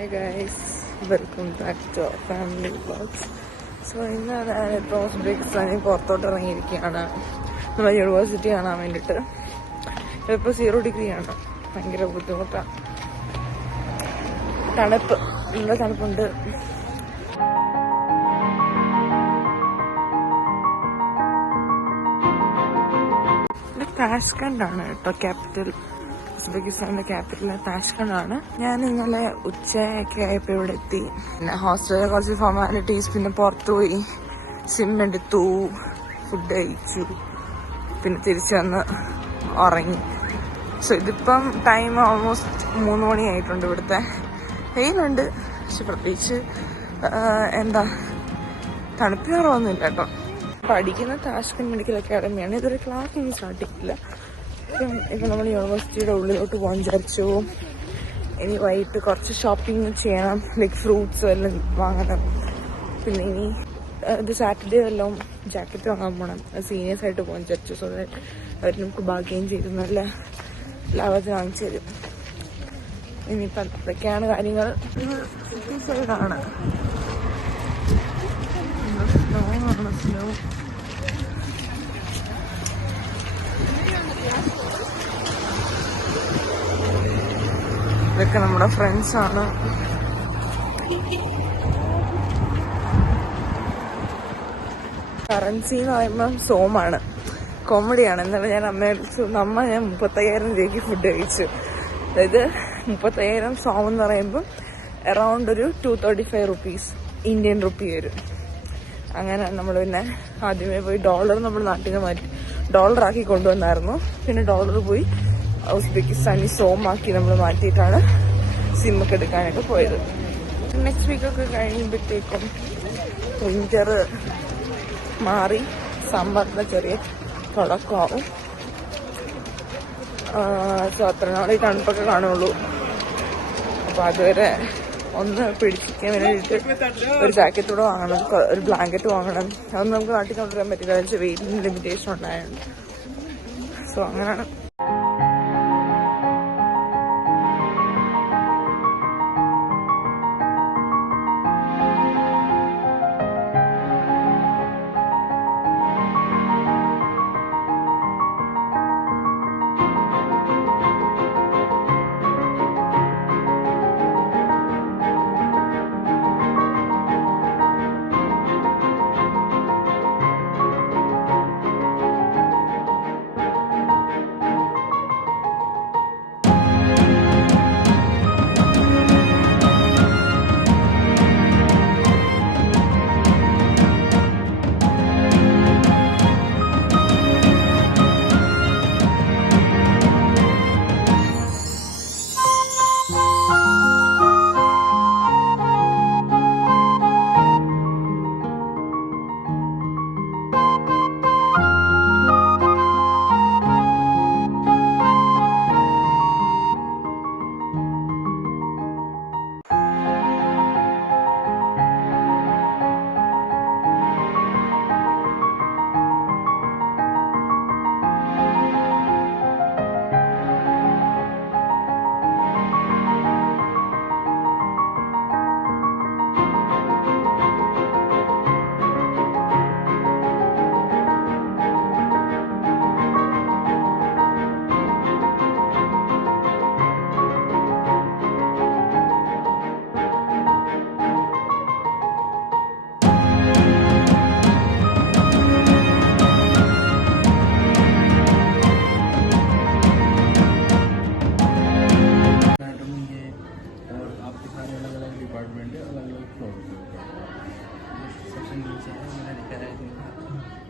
Hi guys, welcome back to our family vlogs. So ഇന്ന് ഞാനിപ്പോൾ ഉസ്ബെക്കിസ്ഥാനിൽ പുറത്തോട്ട് ഇറങ്ങിയിരിക്കുകയാണ്. നമ്മുടെ യൂണിവേഴ്സിറ്റി കാണാൻ വേണ്ടിയിട്ട്. ഇപ്പോൾ 0 ഡിഗ്രിയാണ്, ഭയങ്കര ബുദ്ധിമുട്ടാണ്. നല്ല തണുപ്പുണ്ട്. താഷ്കണ്ട് ആണ് കേട്ടോ ക്യാപിറ്റൽ. ഉസ്ബെക്കിസ്ഥാന്റെ ക്യാപിറ്റൽ താഷ്കണ്ട് ആണ്. ഞാൻ ഇന്നലെ ഉച്ചയൊക്കെ ആയപ്പോൾ ഇവിടെ എത്തി. പിന്നെ ഹോസ്റ്റലിലെ കുറച്ച് ഫോർമാലിറ്റീസ്, പിന്നെ പുറത്തു പോയി സിം എടുത്തു, ഫുഡ് കഴിച്ചു, പിന്നെ തിരിച്ചു വന്ന് ഉറങ്ങി. സോ ഇതിപ്പം ടൈം ഓൾമോസ്റ്റ് 3 മണിയായിട്ടുണ്ട്. ഇവിടുത്തെ വെയിലുണ്ട്, പക്ഷെ പ്രത്യേകിച്ച് തണുപ്പ് കുറവൊന്നുമില്ല കേട്ടോ. പഠിക്കുന്ന താഷ്കണ്ട് മെഡിക്കൽ അക്കാഡമിയാണ്. ഇതൊരു ക്ലാസ് ഒന്നും സ്റ്റാർട്ട് ചെയ്തില്ല. ഇപ്പം നമ്മൾ യൂണിവേഴ്സിറ്റിയുടെ ഉള്ളിലോട്ട് പോകാൻ വിചാരിച്ചു. ഇനി വൈകിട്ട് കുറച്ച് ഷോപ്പിംഗ് ചെയ്യണം, ലൈക്ക് ഫ്രൂട്ട്സ് എല്ലാം വാങ്ങണം. പിന്നെ ഇനി ഇത് സാറ്റർഡേ എല്ലാം ജാക്കറ്റ് വാങ്ങാൻ പോകണം. സീനിയേഴ്സായിട്ട് പോകാൻ വിചാരിച്ചു. സോ അവർ നമുക്ക് ബാർഗെയിൻ ചെയ്ത് നല്ല ലാഭത്തിന് വാങ്ങിച്ചു തരും. ഇനിയിപ്പം അതൊക്കെയാണ് കാര്യങ്ങൾ. സിറ്റി സൈഡാണ്. സ്നോ ഇതൊക്കെ നമ്മുടെ ഫ്രണ്ട്സാണ്. കറൻസി എന്ന് പറയുമ്പം സോമാണ്, കോമഡിയാണ്. എന്നാലും ഞാൻ അമ്മ ഞാൻ 35,000 രൂപയ്ക്ക് ഫുഡ് കഴിച്ചു. അതായത് 35,000 സോം എന്ന് പറയുമ്പോൾ അറൗണ്ട് ഒരു 235 റുപ്പീസ് ഇന്ത്യൻ റുപ്പി വരും. അങ്ങനെ നമ്മൾ പിന്നെ ആദ്യമേ പോയി ഡോളർ നമ്മൾ നാട്ടിൽ നിന്ന് മാറ്റി ഡോളറാക്കി കൊണ്ടുവന്നായിരുന്നു. പിന്നെ ഡോളർ പോയി ഉസ്ബെക്കിസ്ഥാനി സോമാക്കി നമ്മൾ മാറ്റിയിട്ടാണ് സിമ്മൊക്കെ എടുക്കാനൊക്കെ പോയത്. നെക്സ്റ്റ് വീക്കൊക്കെ കഴിയുമ്പോഴത്തേക്കും വിൻ്റർ മാറി സമ്മറിൻ്റെ ചെറിയ തുടക്കമാവും. സോ അത്ര നാളെ ഈ തണുപ്പൊക്കെ കാണുള്ളൂ. അപ്പോൾ അതുവരെ ഒന്ന് പിടിച്ചിരിക്കാൻ വേണ്ടിയിട്ട് ഒരു ജാക്കറ്റ് കൂടെ വാങ്ങണം, ഒരു ബ്ലാങ്കറ്റ് വാങ്ങണം. അതൊന്നും നമുക്ക് നാട്ടിൽ കൊണ്ടുവരാൻ പറ്റില്ല, വെച്ചാൽ വെയിറ്റിന് ലിമിറ്റേഷൻ ഉണ്ടായുണ്ട്. സോ അങ്ങനെയാണ്.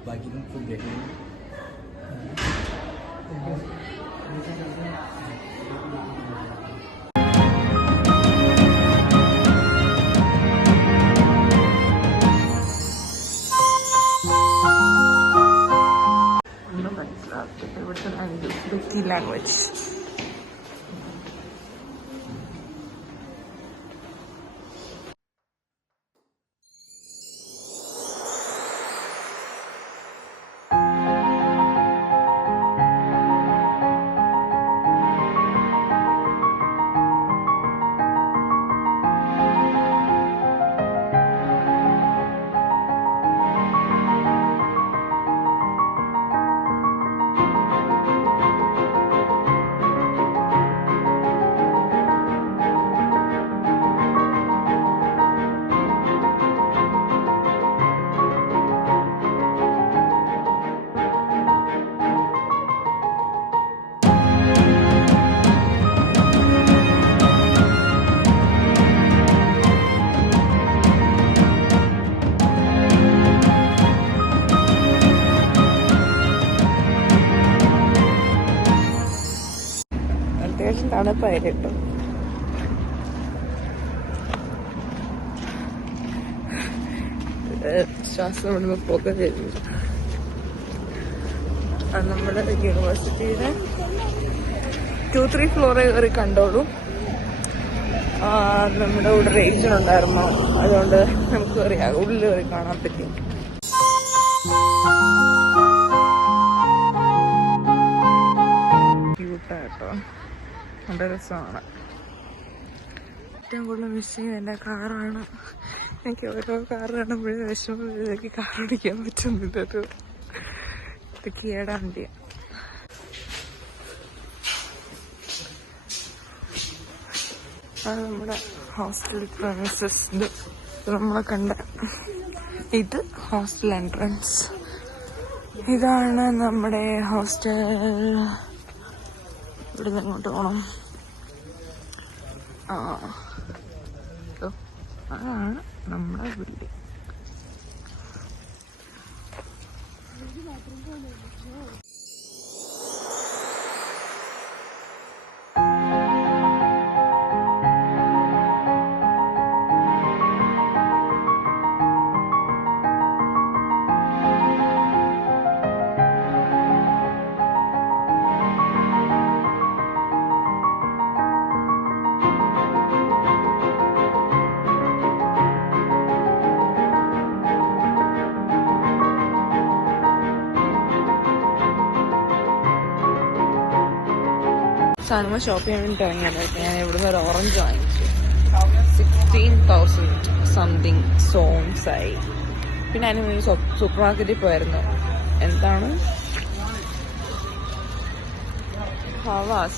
बाकी तुम खुद देख लेंगे. ഒന്നും മനസ്സിലാക്കില്ല ഇവിടുത്തെ ലാംഗ്വേജ്. തണുപ്പായി കേട്ടോ. ശ്വാസം വിടുമ്പോ പുക തരുന്നു. നമ്മുടെ യൂണിവേഴ്സിറ്റിയുടെ 2-3 ഫ്ലോറെ കയറി കണ്ടോളൂ. നമ്മുടെ കൂടെ റേഞ്ചർ ഉണ്ടായിരുന്നു, അതുകൊണ്ട് നമുക്ക് ഉള്ളിൽ കയറി കാണാൻ പറ്റി. ക്യൂട്ടാട്ടോ, നല്ല രസമാണ്. ഏറ്റവും കൂടുതൽ മിസ് ചെയ്യുന്നത് എൻ്റെ കാറാണ്. എനിക്ക് ഓരോ കാർ കാണുമ്പോഴും വിഷമം, കാർ ഓടിക്കാൻ പറ്റുന്നില്ലൊരു കിയയുടെ വണ്ടിയാണ്. അത് നമ്മുടെ ഹോസ്റ്റൽ പ്രമിസസ്. നമ്മളെ കണ്ട ഇത് ഹോസ്റ്റൽ എൻട്രൻസ്. ഇതാണ് നമ്മുടെ ഹോസ്റ്റൽ. ഇവിടുന്ന് എങ്ങോട്ട് പോകണം? അതാണ് നമ്മുടെ ബിൽഡിംഗ്. സാധനങ്ങൾ ഷോപ്പ് ചെയ്യാൻ വേണ്ടി ഇറങ്ങിയതായിട്ട് ഞാൻ ഇവിടുന്ന് ഒരു ഓറഞ്ച് വാങ്ങിച്ചു. 16,000 സംതിങ് സോൺസ് ആയി. പിന്നെ അതിന് വേണ്ടി സൂപ്പർ മാർക്കറ്റിൽ പോയിരുന്നു. എന്താണ്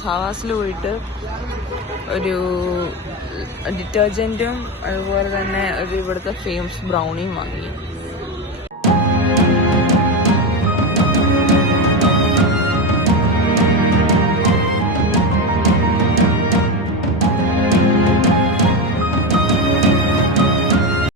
ഹവാസിൽ പോയിട്ട് ഒരു ഡിറ്റർജൻറ്റും അതുപോലെ തന്നെ ഒരു ഇവിടുത്തെ ഫേമസ് ബ്രൗണിയും വാങ്ങി.